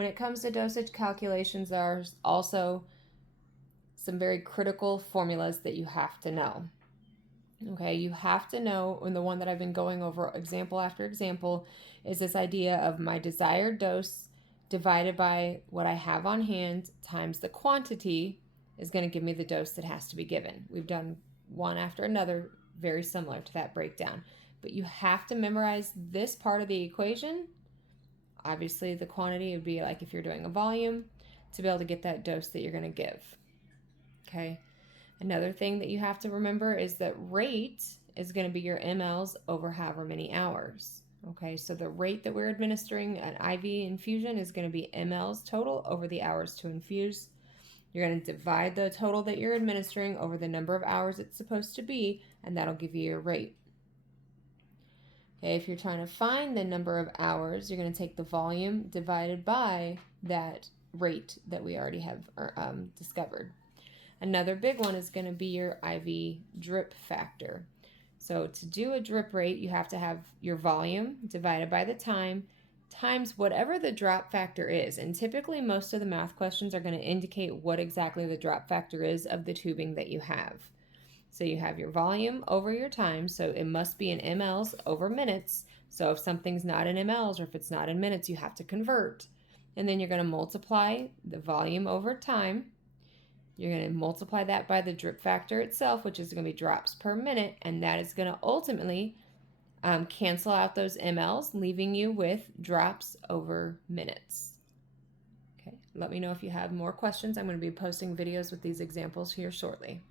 When it comes to dosage calculations, there's also some very critical formulas that you have to know. Okay, you have to know, and the one that I've been going over example after example is this idea of my desired dose divided by what I have on hand times the quantity is going to give me the dose that has to be given. We've done one after another very similar to that breakdown, but you have to memorize this part of the equation. Obviously, the quantity would be like if you're doing a volume to be able to get that dose that you're going to give. Okay. Another thing that you have to remember is that rate is going to be your mLs over however many hours. Okay, so the rate that we're administering an IV infusion is going to be mLs total over the hours to infuse. You're going to divide the total that you're administering over the number of hours it's supposed to be, and that'll give you your rate. Okay, if you're trying to find the number of hours, you're going to take the volume divided by that rate that we already have discovered. Another big one is going to be your IV drip factor. So to do a drip rate, you have to have your volume divided by the time times whatever the drop factor is. And typically most of the math questions are going to indicate what exactly the drop factor is of the tubing that you have. So you have your volume over your time, so it must be in mLs over minutes. So if something's not in mLs or if it's not in minutes, you have to convert. And then you're going to multiply the volume over time. You're going to multiply that by the drip factor itself, which is going to be drops per minute, and that is going to ultimately cancel out those mLs, leaving you with drops over minutes. Okay, let me know if you have more questions. I'm going to be posting videos with these examples here shortly.